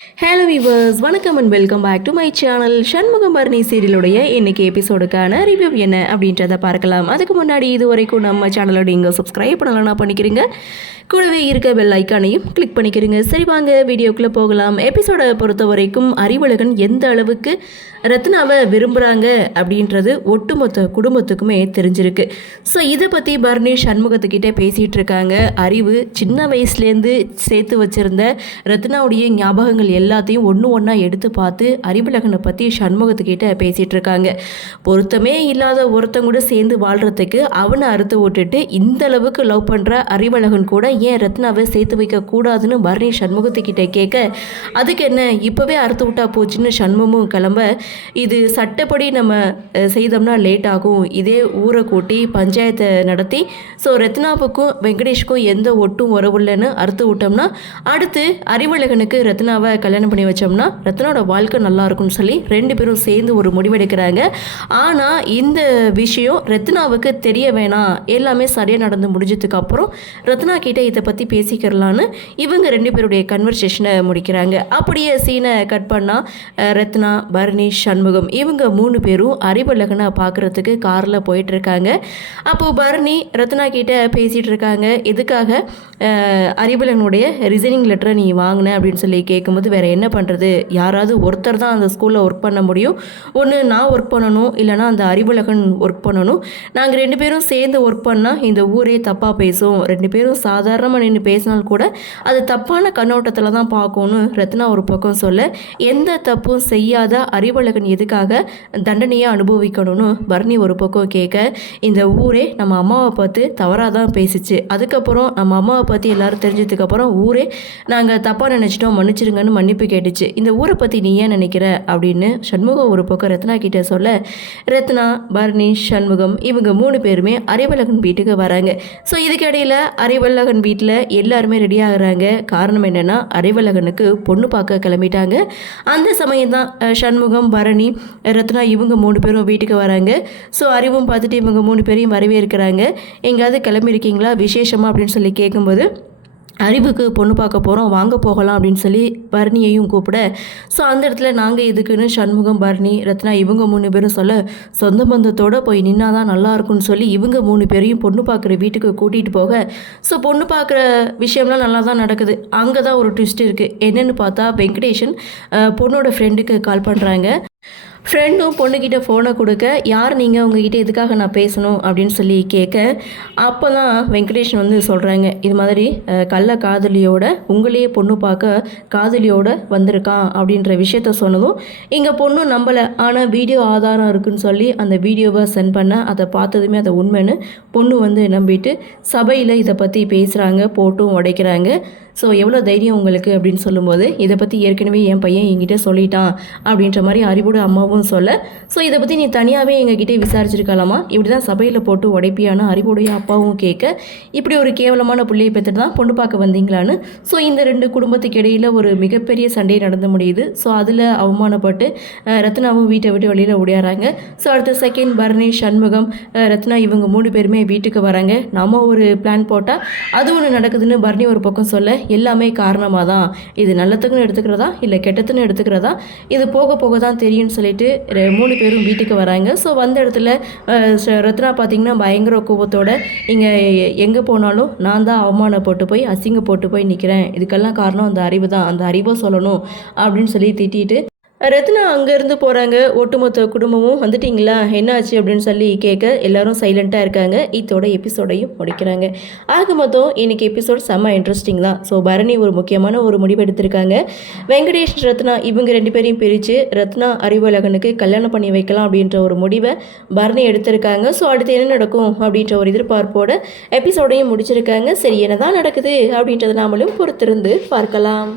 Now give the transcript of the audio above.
Hello viewers, வணக்கம் and welcome back to my channel. Shanmugam Bharani சீரியலுடைய இன்னைக்கு எபிசோடுக்கான ரிவ்யூ என்ன அப்படின்றத பார்க்கலாம். அதுக்கு முன்னாடி இது வரைக்கும் நம்ம சேனலோட நீங்கள் சப்ஸ்கிரைப் பண்ணலன்னா பண்ணிக்கிறீங்க, கூடவே இருக்க பெல் ஐக்கானையும் கிளிக் பண்ணிக்கிறீங்க. சரி, வாங்க வீடியோக்குள்ளே போகலாம். எபிசோடை பொறுத்த வரைக்கும் அறிவழகன் எந்த அளவுக்கு ரத்னாவை விரும்புகிறாங்க அப்படின்றது ஒட்டுமொத்த குடும்பத்துக்குமே தெரிஞ்சிருக்கு. ஸோ இதை பற்றி பரணி சண்முகத்துக்கிட்டே பேசிகிட்டு இருக்காங்க. அறிவு சின்ன வயசுலேருந்து சேர்த்து வச்சுருந்த ரத்னாவுடைய ஞாபகங்கள் எல்லாத்தையும் ஒன்றா எடுத்து பார்த்து அறிவழகனை பற்றி சண்முகத்துக்கிட்ட பேசிகிட்டு இருக்காங்க. பொருத்தமே இல்லாத ஒருத்தங்க கூட சேர்ந்து வாழ்கிறதுக்கு அவனை அறுத்து விட்டுட்டு இந்த அளவுக்கு லவ் பண்ணுற அறிவழகன் கூட ஏன் ரத்னாவை சேர்த்து வைக்கக்கூடாதுன்னு பரணி சண்முகத்துக்கிட்ட கேட்க, அதுக்கு என்ன இப்போவே அறுத்து விட்டா போச்சுன்னு சண்முகமும் கிளம்ப, இது சட்டப்படி நம்ம செய்தோம்னா லேட் ஆகும், இதே ஊரை கூட்டி பஞ்சாயத்தை நடத்தி ஸோ ரத்னாவுக்கும் வெங்கடேஷ்க்கும் எந்த ஒட்டும் உறவுள்ளன்னு அறுத்து விட்டோம்னா அடுத்து அறிவழகனுக்கு ரத்னாவை கல்யாணம் பண்ணி வச்சோம்னா ரத்னாவோட வாழ்க்கை நல்லா இருக்கும்னு சொல்லி ரெண்டு பேரும் சேர்ந்து ஒரு முடிவெடுக்கிறாங்க. ஆனால் இந்த விஷயம் ரத்னாவுக்கு தெரிய வேணாம், எல்லாமே சரியாக நடந்து முடிஞ்சதுக்கு அப்புறம் ரத்னா கிட்ட இதை பற்றி பேசிக்கிறலான்னு இவங்க ரெண்டு பேருடைய கன்வர்சேஷனை முடிக்கிறாங்க. அப்படியே சீனை கட் பண்ணால் ரத்னா, பரணி, சண்முகம் இவங்க மூணு பேரும் அறிவழகனை பார்க்குறதுக்கு காரில் போயிட்டுருக்காங்க. அப்போது பரணி ரத்னா கிட்ட பேசிகிட்டு இருக்காங்க. எதுக்காக அறிவழகனுடைய ரிசைனிங் லெட்டரை நீ வாங்கின அப்படின்னு சொல்லி கேட்கும்போது, வேறு என்ன பண்ணுறது, யாராவது ஒருத்தர் தான் அந்த ஸ்கூலில் ஒர்க் பண்ண முடியும், ஒன்று நான் ஒர்க் பண்ணணும் இல்லைனா அந்த அறிவழகன் ஒர்க் பண்ணணும், நாங்கள் ரெண்டு பேரும் சேர்ந்து ஒர்க் பண்ணால் இந்த ஊரே தப்பாக பேசும், ரெண்டு பேரும் சாதாரணமாக நின்று பேசினால் கூட அது தப்பான கண்ணோட்டத்தில் தான் பார்க்கணும் ரத்னா ஒரு பக்கம் சொல்ல, எந்த தப்பும் செய்யாத அறிவழகன் எதுக்காக தண்டனையை அனுபவிக்கணும்னு பரணி ஒரு பக்கம் கேட்க, இந்த ஊரே நம்ம அம்மாவை பார்த்து தவறாக தான் பேசிச்சு, அதுக்கப்புறம் நம்ம அம்மாவை பற்றி எல்லாரும் தெரிஞ்சதுக்கப்புறம் ஊரே நாங்கள் தப்பாக நினச்சிட்டோம், மன்னிச்சிருங்கன்னு மன்னிப்பு கேட்டுச்சு, இந்த ஊரை பற்றி நீ ஏன் நினைக்கிற அப்படின்னு சண்முகம் ஒரு பக்கம் ரத்னா கிட்ட சொல்ல, ரத்னா, பரணி, சண்முகம் இவங்க மூணு பேருமே அறிவழகன் வீட்டுக்கு வராங்க. ஸோ இதுக்கிடையில் அறிவழகன் வீட்டில் எல்லாருமே ரெடி ஆகுறாங்க. காரணம் என்னென்னா அறிவழகனுக்கு பொண்ணு பார்க்க கிளம்பிட்டாங்க. அந்த சமயம் தான் சண்முகம், பரணி, ரத்னா இவங்க மூணு பேரும் வீட்டுக்கு வராங்க. ஸோ அறிவும் பார்த்துட்டு இவங்க மூணு பேரையும் வரவேற்கிறாங்க. எங்கேயாவது கிளம்பியிருக்கீங்களா விசேஷமாக அப்படின்னு சொல்லி கேட்கும்போது, அறிவுக்கு பொண்ணு பார்க்க போகிறோம், வாங்க போகலாம் அப்படின்னு சொல்லி பரணியையும் கூப்பிட, ஸோ அந்த இடத்துல நாங்கள் எதுக்குன்னு சண்முகம், பரணி, ரத்னா இவங்க மூணு பேரும் சொல்ல, சொந்த பந்தத்தோடு போய் நின்னா தான் நல்லா இருக்கும்னு சொல்லி இவங்க மூணு பேரையும் பொண்ணு பார்க்குற வீட்டுக்கு கூட்டிகிட்டு போக, ஸோ பொண்ணு பார்க்குற விஷயம்லாம் நல்லா தான் நடக்குது. அங்கே தான் ஒரு ட்விஸ்ட் இருக்குது. என்னென்னு பார்த்தா வெங்கடேஷன் பொண்ணோட ஃப்ரெண்டுக்கு கால் பண்ணுறாங்க. ஃப்ரெண்டும் பொண்ணுக்கிட்ட ஃபோனை கொடுக்க, யார் நீங்கள், உங்ககிட்ட எதுக்காக நான் பேசணும் அப்படின்னு சொல்லி கேட்க, அப்போ தான் வெங்கடேஷன் வந்து சொல்கிறாங்க, இது மாதிரி கள்ள காதலியோட உங்களையே பொண்ணு பார்க்க காதலியோட வந்திருக்கான் அப்படின்ற விஷயத்த சொன்னதும் இங்கே பொண்ணு நம்பலை. ஆனால் வீடியோ ஆதாரம் இருக்குதுன்னு சொல்லி அந்த வீடியோவை சென்ட் பண்ண, அதை பார்த்ததுமே அதை உண்மைன்னு பொண்ணு வந்து நம்பிட்டு சபையில் இதை பற்றி பேசுகிறாங்க, போட்டும் உடைக்கிறாங்க. ஸோ எவ்வளோ தைரியம் உங்களுக்கு அப்படின்னு சொல்லும்போது, இதை பற்றி ஏற்கனவே என் பையன் என்கிட்ட சொல்லிட்டான் அப்படின்ற மாதிரி அறிவோட அம்மாவும் சொல்ல, ஸோ இதை பற்றி நீ தனியாகவே எங்ககிட்டே விசாரிச்சிருக்கலாமா, இப்படி தான் சபையில் போட்டு உடைப்பியான அறிவுடைய அப்பாவும் கேட்க, இப்படி ஒரு கேவலமான பிள்ளையை பெற்றுட்டு தான் பொண்ணு பார்க்க வந்தீங்களான்னு. ஸோ இந்த ரெண்டு குடும்பத்துக்கு இடையில் ஒரு மிகப்பெரிய சண்டை நடந்து முடியுது. ஸோ அதில் அவமானப்பட்டு ரத்னாவும் வீட்டை விட்டு வெளியில் ஓடியாராங்க. ஸோ அடுத்த செகண்ட் பரணி, சண்முகம், ரத்னா இவங்க மூணு பேருமே வீட்டுக்கு வராங்க. நம்ம ஒரு பிளான் போட்டால் அது ஒன்று நடக்குதுன்னு பரணி ஒரு பக்கம் சொல்ல, எல்லாமே காரணமாக தான், இது நல்லத்துக்குன்னு எடுத்துக்கிறதா இல்லை கெட்டத்துன்னு எடுத்துக்கிறதா இது போக போக தான் தெரியும்னு சொல்லிட்டு மூணு பேரும் வீட்டுக்கு வராங்க. ஸோ வந்த இடத்துல ரத்னா பார்த்திங்கன்னா பயங்கர கோபத்தோட, இங்கே எங்கே போனாலும் நான் தான் அவமானப்பட்டு போய் அசிங்கப்பட்டு போய் நிற்கிறேன், இதுக்கெல்லாம் காரணம் அந்த அறிவு தான், அந்த அறிவை சொல்லணும் அப்படின்னு சொல்லி திட்டிட்டு ரத்னா அங்கேருந்து போகிறாங்க. ஒட்டுமொத்த குடும்பமும் வந்துட்டிங்களா, என்னாச்சு அப்படின்னு சொல்லி கேட்க எல்லாரும் சைலண்ட்டாக இருக்காங்க. இதோட எபிசோடையும் முடிக்கிறாங்க. ஆக மொத்தம் இன்றைக்கி எபிசோட் செம்ம இன்ட்ரெஸ்டிங் தான். ஸோ பரணி ஒரு முக்கியமான ஒரு முடிவு எடுத்திருக்காங்க. வெங்கடேஷ், ரத்னா இவங்க ரெண்டு பேரையும் பிரித்து ரத்னா அறிவழகனுக்கு கல்யாணம் பண்ணி வைக்கலாம் அப்படின்ற ஒரு முடிவை பரணி எடுத்திருக்காங்க. ஸோ அடுத்து என்ன நடக்கும் அப்படின்ற ஒரு எதிர்பார்ப்போட எபிசோடையும் முடிச்சிருக்காங்க. சரி, என்ன தான் நடக்குது அப்படின்றத நாமளும் பொறுத்திருந்து பார்க்கலாம்.